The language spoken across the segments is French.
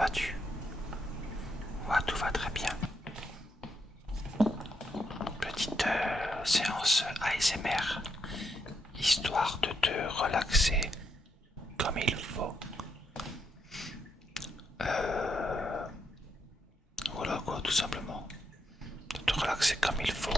vas-tu? Ouais, tout va très bien. Petite séance ASMR, histoire de te relaxer comme il faut. Voilà quoi, tout simplement. De te relaxer comme il faut.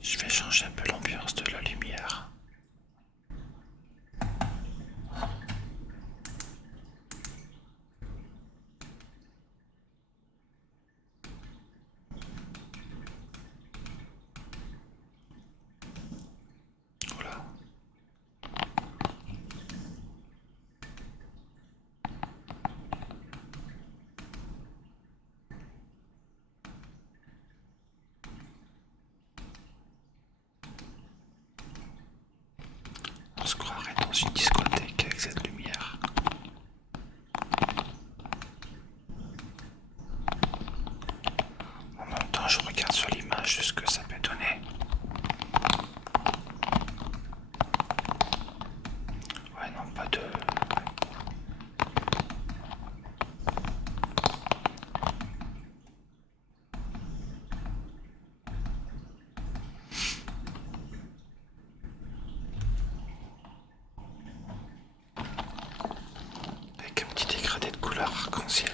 Je vais changer un peu l'ambiance de la lumière. Voilà. On se croirait dans une discothèque avec cette lumière. En même temps, je regarde sur l'image ce que ça peut donner. Ouais, non, pas de... avec un petit dégradé de couleur arc-en-ciel.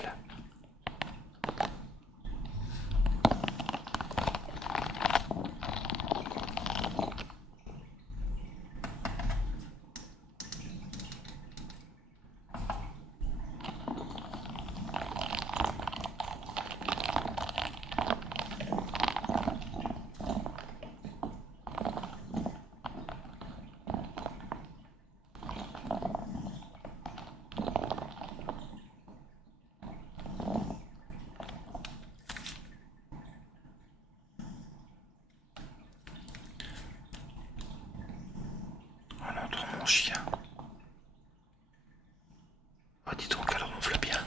mon chien. Oh, dis donc, elle ronfle bien.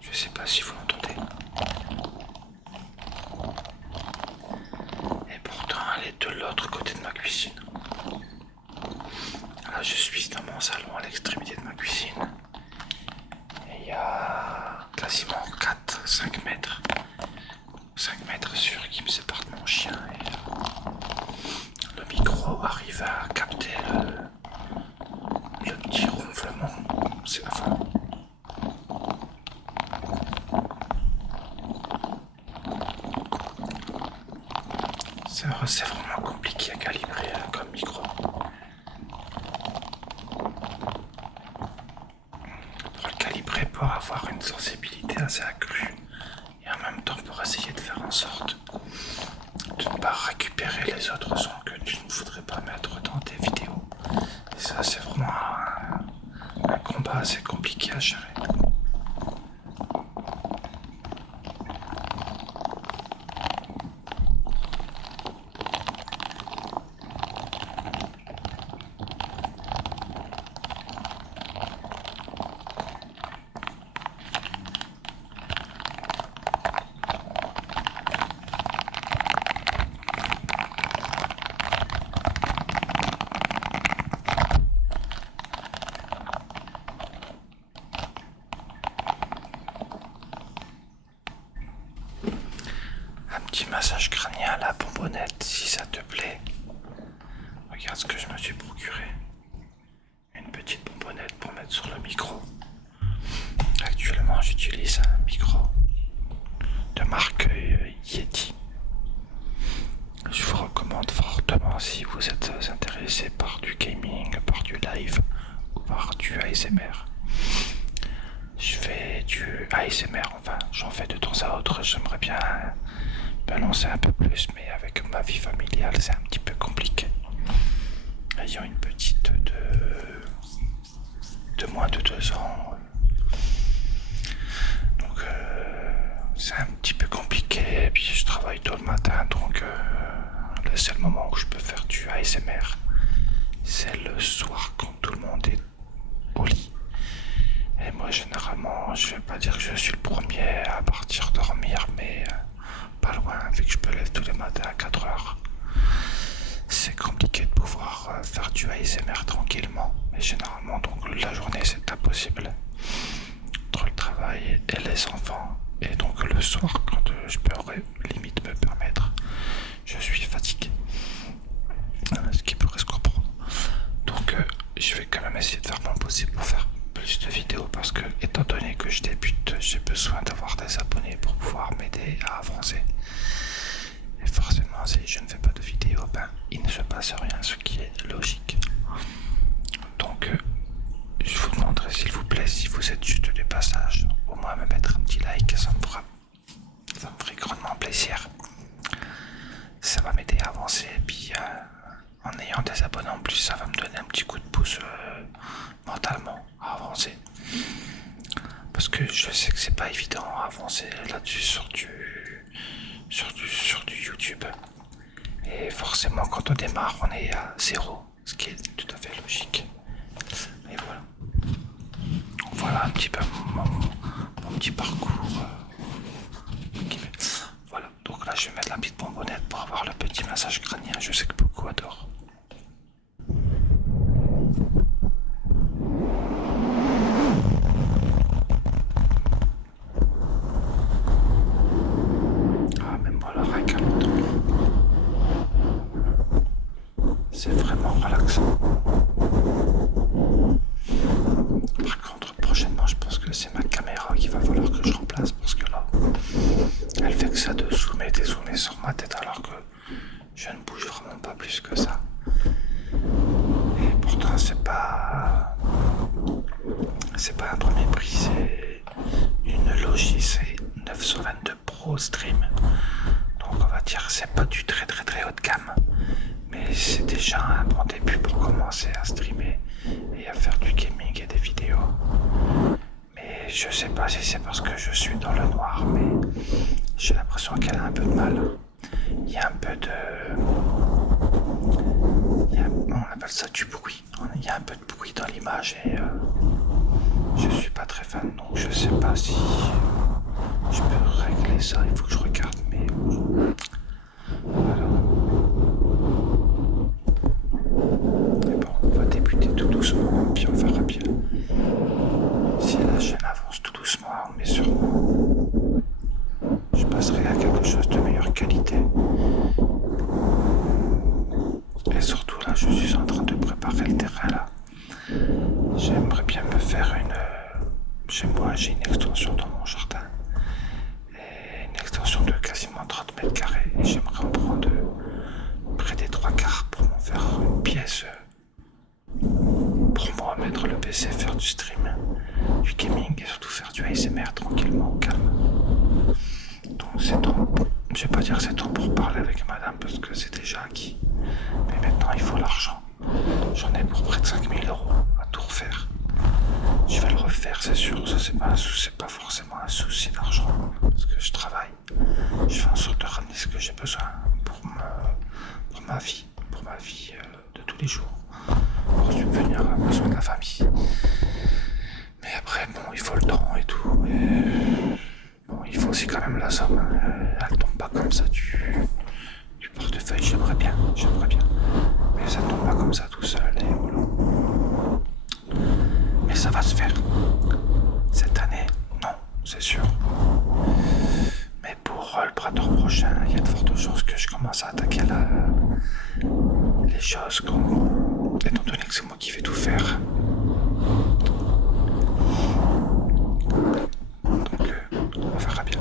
Je sais pas si vous l'entendez. Et pourtant, elle est de l'autre côté de ma cuisine. Là, je suis dans mon salon à l'extrémité de ma cuisine. Et il y a quasiment 4-5 mètres. 5 mètres sûrs qui me séparent de mon chien. Et le micro arrive à capter le petit ronflement. C'est enfin. C'est vraiment compliqué à calibrer comme micro. Pour le calibrer, pour avoir une sensibilité assez accrue et en même temps pour essayer de faire en sorte de ne pas récupérer les autres sons que tu ne voudrais pas mettre dans tes vidéos. Et ça, c'est vraiment un combat assez compliqué à gérer. Un petit massage crânien à la bonbonnette, si ça te plaît. Regarde ce que je me suis procuré. Une petite bonbonnette pour mettre sur le micro. Actuellement, j'utilise un micro de marque Yeti. Je vous recommande fortement si vous êtes intéressé par du gaming, par du live ou par du ASMR. Je fais du ASMR, enfin, j'en fais de temps à autre. J'aimerais bien balancer un peu plus, mais avec ma vie familiale, c'est un petit peu compliqué. Ayant une petite de moins de 2 ans, donc c'est un petit peu compliqué. Et puis je travaille tôt le matin, donc le seul moment où je peux faire du ASMR, c'est le soir quand tout le monde est au lit. Et moi, généralement, je vais pas dire que je suis le premier à partir dormir, mais pas loin, vu que je me lève tous les matins à 4 heures. C'est compliqué de pouvoir faire du ASMR tranquillement, mais généralement, donc la journée, c'est impossible. Entre le travail et les enfants, et donc le soir, quand je peux limite me permettre, je suis fatigué. Ce qui pourrait se comprendre. Donc, je vais quand même essayer de faire mon possible pour faire plus de vidéos parce que, étant donné que je débute, j'ai besoin d'avoir des abonnés pour pouvoir m'aider à avancer. Et forcément, si je ne fais pas de vidéos, ben, il ne se passe rien, ce qui est logique. Donc, je vous demanderai s'il vous plaît, si vous êtes juste de passage, au moins me mettre un petit like, ça me ferait grandement plaisir. Ça va m'aider à avancer, et puis en ayant des abonnés en plus, ça va me donner un petit coup de pouce mentalement à avancer. Parce que je sais que c'est pas évident à avancer là-dessus sur du YouTube. Et forcément, quand on démarre, on est à 0, ce qui est tout à fait logique. Et voilà. Voilà un petit peu mon petit parcours. Voilà, donc là je vais mettre la petite bonbonnette pour avoir le petit massage crânien. Je sais que beaucoup adorent. Ah, même moi l'oreille à l'entendre. C'est vraiment relaxant. Par contre, prochainement, je pense que c'est ma caméra qu'il va falloir que je remplace parce que là, elle fait que ça de zoomer, dézoomer sur ma tête alors que je ne bouge vraiment pas plus que ça. Et pourtant, c'est pas un premier prix, c'est une Logi C922 Pro Stream. Donc on va dire c'est pas du très haut de gamme, mais c'est déjà un bon début pour commencer à streamer et à faire du gaming et des vidéos. Mais je sais pas si c'est parce que je suis dans le noir, mais j'ai l'impression qu'elle a un peu de mal. Il y a un peu appelle ça du bruit. Il y a un peu de bruit dans l'image et je suis pas très fan, donc je sais pas si je peux régler ça. Il faut que je regarde, mais voilà. Et bon, on va débuter tout doucement, puis on verra bien. Si la chaîne avance tout doucement, mais sûrement, je passerai à quelque chose de meilleure qualité. Et surtout là, je suis en train de préparer le terrain là. J'aimerais bien me faire une... Chez moi, j'ai une extension dans mon jardin. Et une extension de quasiment 30 mètres carrés. Et j'aimerais en prendre près des 3/4 pour m'en faire une pièce. Pour moi, mettre le PC, faire du stream, du gaming et surtout faire du ASMR tranquillement, au calme. Donc c'est temps. Je vais pas dire c'est temps pour parler avec madame parce que c'est déjà acquis. Mais maintenant, il faut l'argent. J'en ai pour près de 5000 € à tout refaire. Je vais le refaire, c'est sûr. Ça, c'est pas forcément un souci d'argent. Parce que je travaille. Je fais en sorte de ramener ce que j'ai besoin pour ma vie. Pour ma vie de tous les jours. Pour subvenir à besoin de la famille. Mais après, bon, il faut le temps et tout. Bon, il faut aussi quand même la somme. Elle tombe pas comme ça du portefeuille. J'aimerais bien. Mais ça tombe pas comme ça tout seul. Et voilà. Mais ça va se faire. Cette année, non, c'est sûr. Mais pour le printemps prochain, il y a de fortes chances que je commence à attaquer les choses, étant donné que c'est moi qui vais tout faire. Donc, on verra bien.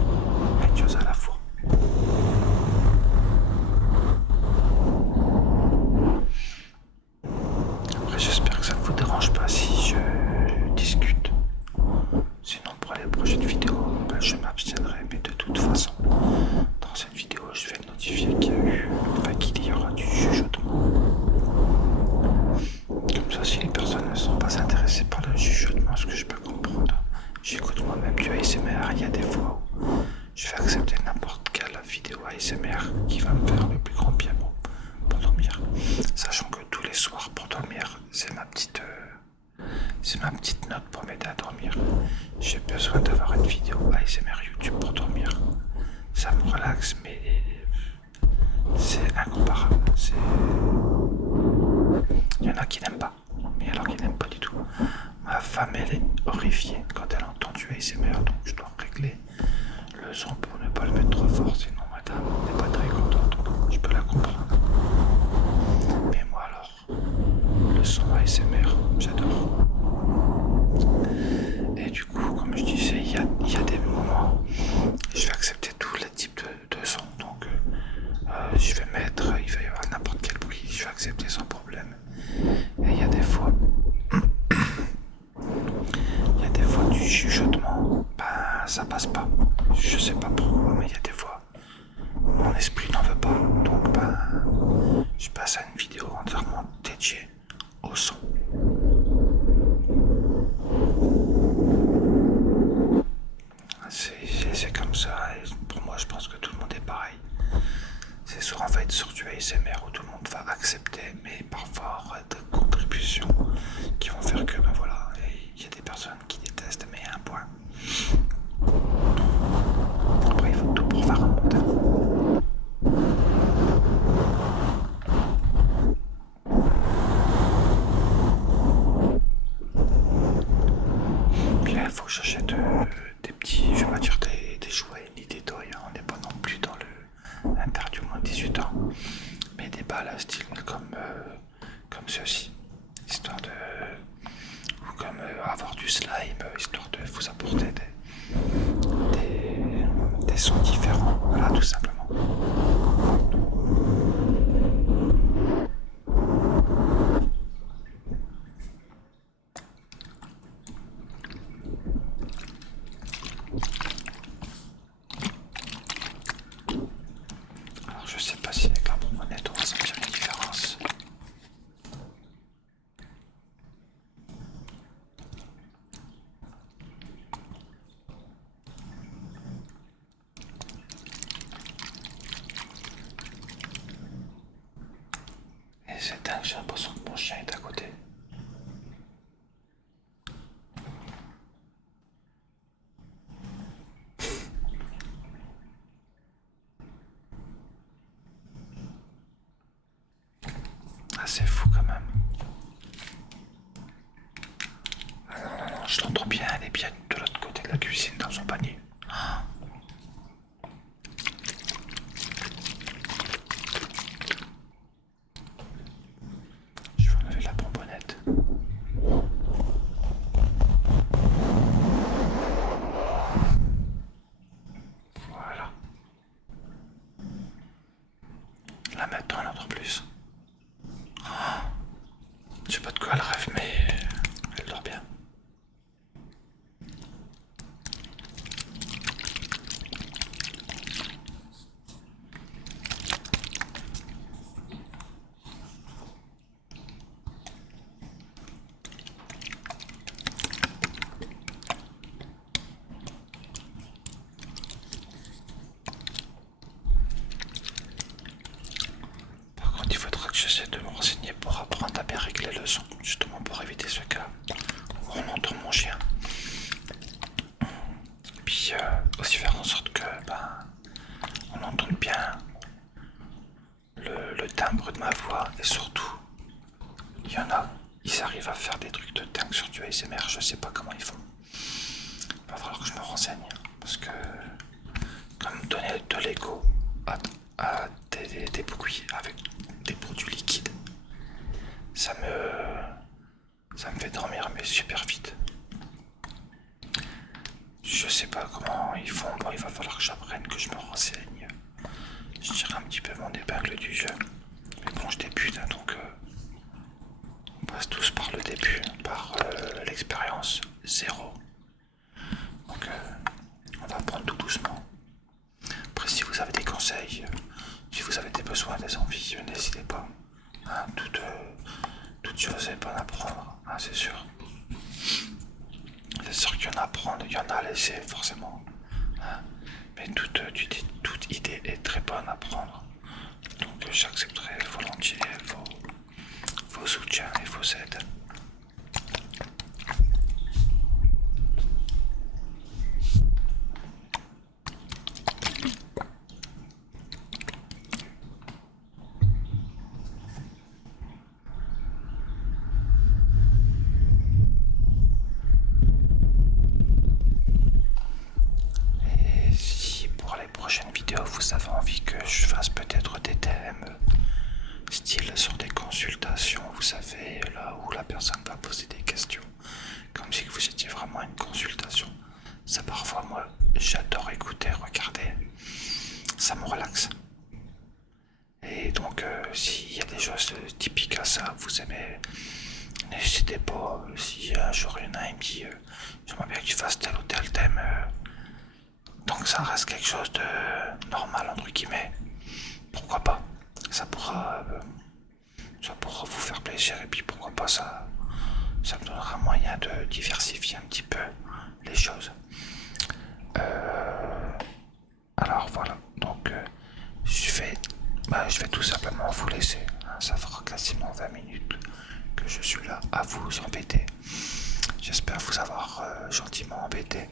Une chose à la fois. Après, j'espère que ça ne vous dérange pas si je discute. Sinon, pour les prochaines vidéos, je m'abstiendrai. Mais de toute façon, dans cette vidéo, je vais notifier qu'il y aura du chuchotement. Comme ça, si les personnes ne sont pas intéressées par le chuchotement, ce que je peux comprendre, j'écoute moi-même du ASMR. Il y a des fois où je vais accepter n'importe quelle vidéo ASMR qui va me faire le plus grand bien pour dormir. Sachant que tous les soirs, pour dormir, c'est ma petite note pour m'aider à dormir. J'ai besoin d'avoir une vidéo ASMR YouTube pour dormir. Ça me relaxe, mais c'est incomparable. Il y en a qui n'aiment pas, mais alors qui n'aiment pas du tout. Ma femme, elle est horrifiée quand elle entend du ASMR, donc je dois régler le son pour ne pas le mettre trop fort, sinon madame n'est pas très contente. Je peux la comprendre. Mais moi alors, le son ASMR, j'adore. Et du coup, comme je disais, il y a des moments, je vais accepter tous les types de sons. Donc, je vais mettre, il va y avoir n'importe quel bruit, je vais accepter sans problème. Et il y a des fois, du chuchotement, ça passe pas. Je sais pas pourquoi, mais il y a des fois, mon esprit n'en veut pas. Donc, je passe à une vidéo entièrement dédiée au son. C'est comme ça, et pour moi je pense que tout le monde est pareil. C'est soit en fait sur du ASMR où tout le monde va accepter, mais parfois il y aura des contributions qui vont faire que voilà, il y a des personnes qui détestent, mais un point. Après il faut tout pour faire un monde. Puis là il faut que j'achète des petits, je vais pas dire des jouets ni des toys, on n'est pas non plus dans l'interdit au moins de 18 ans, mais des balles style comme ceci, histoire de, ou comme avoir du slime, histoire de vous apporter des sons différents, voilà tout simplement. Alors je sais pas si avec la bombonnette on va sentir une différence. Et c'est dingue, j'ai l'impression que mon chien est à côté. Ah, c'est fou quand même. Ah non, non, non, je l'entends bien, elle est bien de l'autre côté de la cuisine dans son panier. Je vais enlever la bonbonnette. Voilà. Là maintenant, elle entend plus. Je sais pas de quoi elle rêve, mais elle dort bien. Par contre, il faudra que j'essaie de me renseigner pour apprendre à bien régler le son, justement pour éviter ce cas où on entend mon chien. Puis aussi faire en sorte que on entende bien le timbre de ma voix et surtout, il y en a, ils arrivent à faire des trucs de dingue sur du ASMR, je sais pas comment ils font. Il va falloir que je me renseigne parce que comme donner de l'écho à des bruits avec des produits liquides, ça me fait dormir mais super vite. Je sais pas comment ils font, bon il va falloir que j'apprenne, que je me renseigne. Je tire un petit peu mon épingle du jeu. Mais bon je débute hein, donc on passe tous par le début, par l'expérience zéro. Donc on va prendre tout doucement. Après si vous avez des conseils, si vous avez des besoins, des envies, n'hésitez pas. Hein, toute chose est bonne à prendre, hein, c'est sûr. C'est sûr qu'il y en a à prendre, il y en a à laisser forcément. Hein. Mais toute idée est très bonne à prendre. Donc j'accepterai volontiers vos soutiens et vos aides. Et si pour les prochaines vidéos vous avez envie que je fasse peut-être des thèmes style sur des consultations, vous savez, là où la personne va poser des questions, comme si vous étiez vraiment à une consultation. Ça parfois moi j'adore écouter, regarder, ça me relaxe. Et donc s'il y a des choses typiques à ça, vous aimez, n'hésitez pas, si un jour il y en a un qui j'aimerais bien que tu fasses tel ou tel thème, donc ça reste quelque chose de normal entre guillemets, pourquoi pas, ça pourra vous faire plaisir et puis pourquoi pas ça me donnera moyen de diversifier un petit peu les choses. Alors voilà, donc je vais tout simplement vous laisser. Hein, ça fera quasiment 20 minutes que je suis là à vous embêter. J'espère vous avoir gentiment embêté.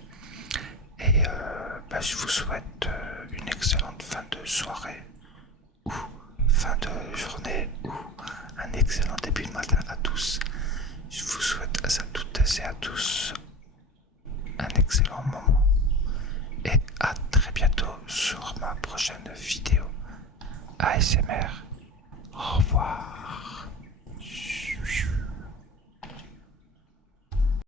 Et je vous souhaite une excellente fin de soirée ou fin de journée ou un excellent début de matin à tous. Je vous souhaite à toutes et à tous un excellent moment et à très bientôt sur ma prochaine vidéo ASMR. Au revoir.